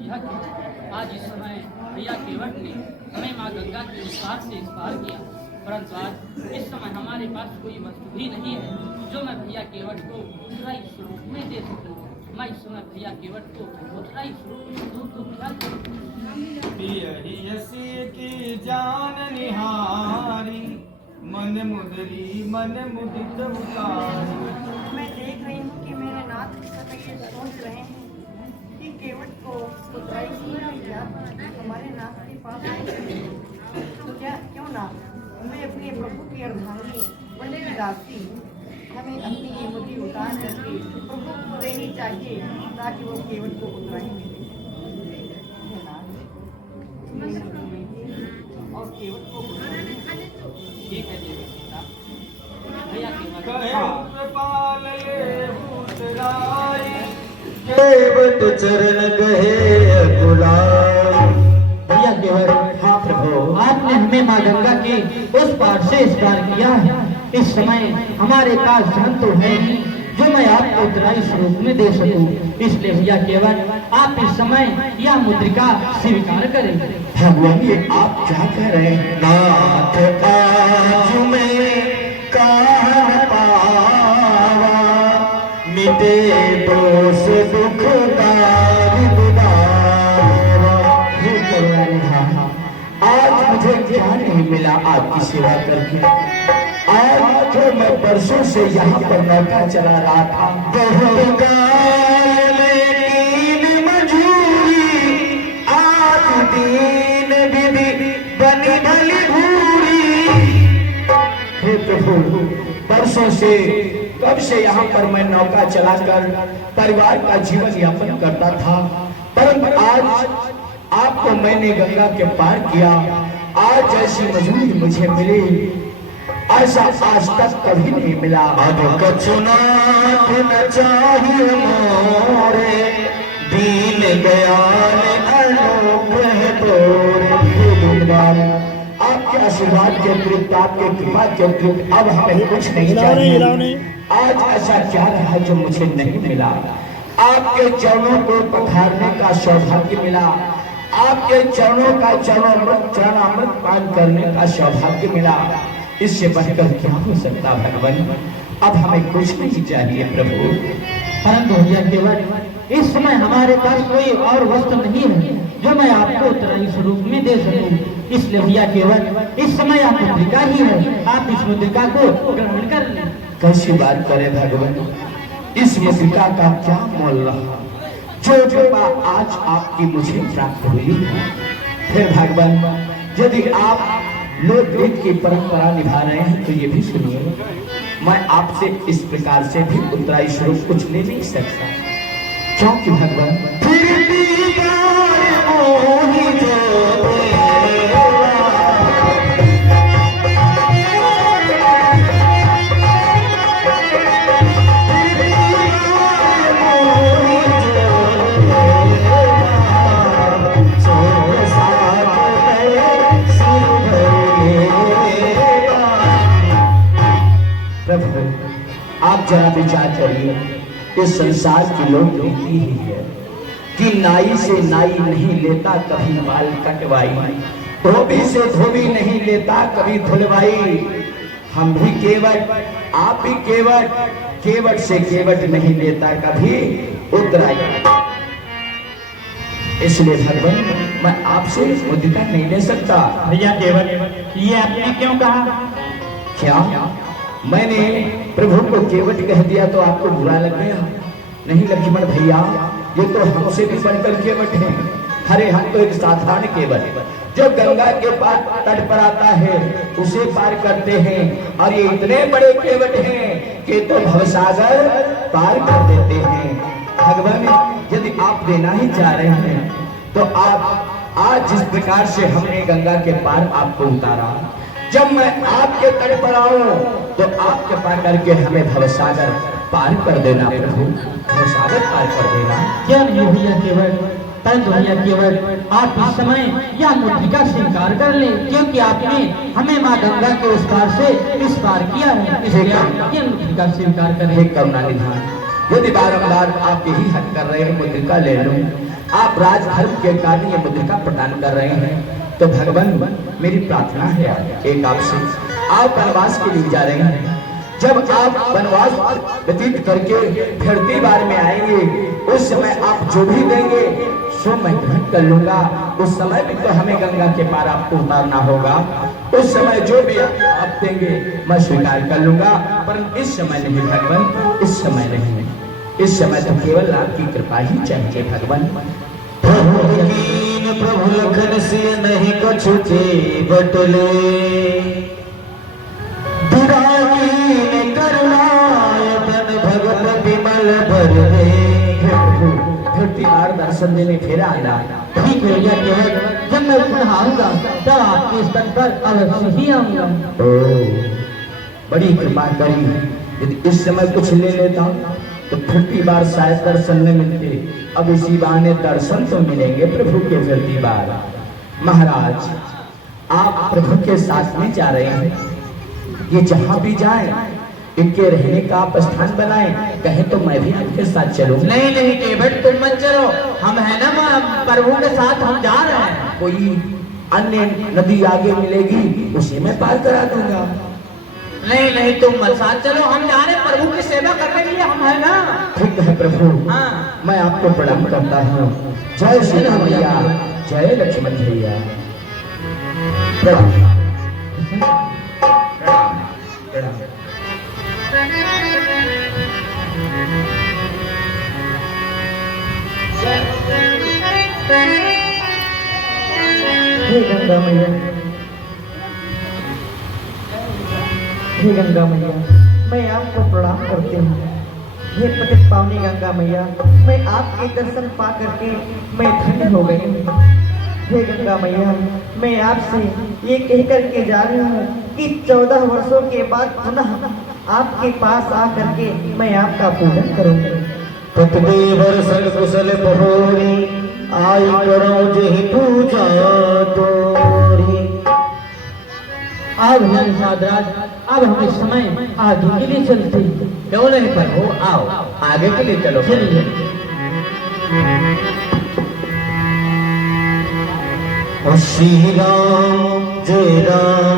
यह आज इस समय भैया केवट ने हमें माँ गंगा के उस पार से इस पार किया, परंतु आज इस समय हमारे पास कोई वस्तु भी नहीं है जो मैं भैया केवट को उतरा इस स्वरूप में दे सकूं। मैं इस समय भैया केवट को उतरा इस स्वरूप में दूं तो क्या करूं? की जान निहारी मन मुदित उतारी। मैं देख रही हूँ कि मेरे नाथ ये सोच रहे हैं कि केवट को उतराई किया हमारे नाथ के पास आए, तो क्या क्यों ना मैं अपने प्रभु की अर्धांगी बने की दासी हमें अपनी ये मुद्दी उतार करके प्रभु को देनी चाहिए ताकि वो केवट को उतराएंगे और केवट को ठीक है देवी सीता, भैया केवट पाल ले उतराई केवट चरण गहे बुलाई। भैया केवट, हाँ प्रभु, आपने हमें माँ गंगा की उस पार से इस पार किया है। इस समय हमारे पास धन तो है नहीं जो मैं आपको उतराई स्वरूप में दे सकूं, इसलिए भैया केवट आप इस समय यह मुद्रिका स्वीकार करें। भगवान ये आप क्या कह रहे हैं? नाथ आज मैं कान पावा मिटे दोष दुख आज मुझे क्या नहीं मिला आपकी सेवा करके। आज जो मैं परसों से यहाँ पर नौका चला रहा था, दीन विधि बनी भली भूरी। हे प्रभु, परसों से कब से यहाँ पर मैं नौका चलाकर परिवार का जीवन यापन करता था, परंतु आज आपको मैंने गंगा के पार किया। आज जैसी मजबूरी मुझे मिली ऐसा आज तक कभी नहीं मिला। अब कछुनाथ न चाहिए मोरे दीन दयाल अनुग्रह तोरे। आपके आशीर्वाद के अतिरिक्त, आपके कृपा के अतिरिक्त अब हमें कुछ नहीं चाहिए। आज ऐसा क्या रहा जो मुझे नहीं मिला? आपके चरणों को पखारने का सौभाग्य मिला, आपके चरणों का चरणामृत पान करने का सौभाग्य मिला। इससे बढ़कर क्या हो सकता भगवान? अब हमें कुछ नहीं चाहिए प्रभु। परंतु भैया केवट, इस समय हमारे पास कोई और वस्तु नहीं है जो मैं आपको उतराई स्वरूप में दे सकूं, इसलिए भैया केवट इस समय आप मुद्रिका ही है, आप इस मुद्रिका को ग्रहण कर लें। कैसी बात करें भगवान? इस मुद्रिका का क्या मोल रहा जो आज आपकी मुझे प्राप्त हुई? फिर भगवान, यदि आप लोकरीत की परंपरा निभा रहे हैं तो ये भी सुनिए, मैं आपसे इस प्रकार से भी उतराई स्वरूप कुछ ले नहीं सकता, क्योंकि भगवान आप जरा विचार करिए, इस संसार की लोक रीति ही है कि नाई से नाई नहीं लेता कभी बाल कटवाई, धोबी से धोबी नहीं लेता कभी धुलवाई। हम भी केवट, आप भी केवट, केवट से केवट नहीं लेता कभी उतराई। इसलिए भगवान, मैं आपसे मुद्रिका नहीं ले सकता। भैया केवट, ये आपने क्यों कहा? क्या मैंने प्रभु को केवट कह दिया तो आपको बुरा लग गया? नहीं लक्ष्मण भैया, ये तो हमसे भी बढ़कर केवट है। अरे हम तो एक साधारण केवट जो गंगा के पार तट पर आता है उसे पार करते हैं, और ये इतने बड़े केवट हैं कि तो भवसागर पार कर देते हैं। भगवान, यदि आप देना ही चाह रहे हैं तो आप आज जिस प्रकार से हमने गंगा के पार आपको उतारा, जब मैं आपके तट पर आऊं तो आपके पार करके हमें भवसागर पार कर देना प्रभु, भवसागर पार कर देना। क्या नहीं भैया केवट, परंतु भैया केवट आप इस समय यह मुद्रिका स्वीकार कर ले, क्योंकि आपने हमें माँ गंगा के उस पार से इस पार किया है, इसलिए आप यह मुद्रिका स्वीकार करें। करुणा निधान, यदि बारंबार आप यही हट कर रहे हैं मुद्रिका ले लूं, आप राजधर्म के कारण ये मुद्रिका प्रदान कर रहे हैं, तो भगवान मेरी प्रार्थना है एक आपसे, आप वनवास के लिए जा रहे हैं, जब आप वनवास व्यतीत करके फिरती बार में आएंगे, उस समय आप जो भी देंगे सो मैं ग्रहण कर लूंगा। उस समय भी तो हमें गंगा के पार आपको उतारना होगा, उस समय जो भी आप देंगे मैं स्वीकार कर लूंगा, पर इस समय नहीं भगवान, इस समय नहीं, इस समय तो केवल आपकी कृपा ही चाहिए भगवान। प्रभु लखन से नहीं कछु के बटले, विरागीन करुणायतन भगत विमल भर दे। फिरती बार दर्शन देने फिर आना। ठीक हो गया केवट, जब मैं पुनः आऊंगा तब आपके स्तन पर अवश्य ही आऊंगा। बड़ी कृपा करी, यदि इस समय कुछ ले लेता तो फिरती बार शायद दर्शन न मिलते, अब इसी बहाने दर्शन तो मिलेंगे प्रभु के फिरती बार। महाराज आप प्रभु के साथ में जा रहे हैं, ये जहाँ भी जाए इनके रहने का आप स्थान बनाए, कहे तो मैं भी आपके साथ चलूं। नहीं नहीं केवट तुम मत चलो, हम है ना प्रभु के साथ हम जा रहे हैं। कोई अन्य नदी आगे मिलेगी उसे मैं पार करा दूंगा। नहीं नहीं तुम मत साथ चलो, हम जा रहे हैं प्रभु की सेवा करने के लिए, हम है ना। ठीक है प्रभु, हाँ मैं आपको प्रणाम करता हूँ। जय श्री राम भैया, जय लक्ष्मण भैया। प्रणाम प्रणाम प्रणाम। हे गंगा मैया, हे गंगा मैया, मैं आपको प्रणाम करती हूँ। हे पतित पावनी गंगा मैया, मैं आपके दर्शन पा करके मैं धन्य हो गई हूँ। हे गंगा मैया, मैं आपसे ये कह करके जा रही हूँ कि 14 वर्षों के बाद पुनः आपके पास आ करके मैं आपका पूजन करूँगी। पतदेवर सल कुशल बहोरी, आई करो जही पूजा तोरी। अब नहीं साधराज, अब हम इस समय आगे के लिए चलते हैं। क्यों नहीं प्रभु, आओ आगे के लिए चलो। चलिए। श्री राम जय राम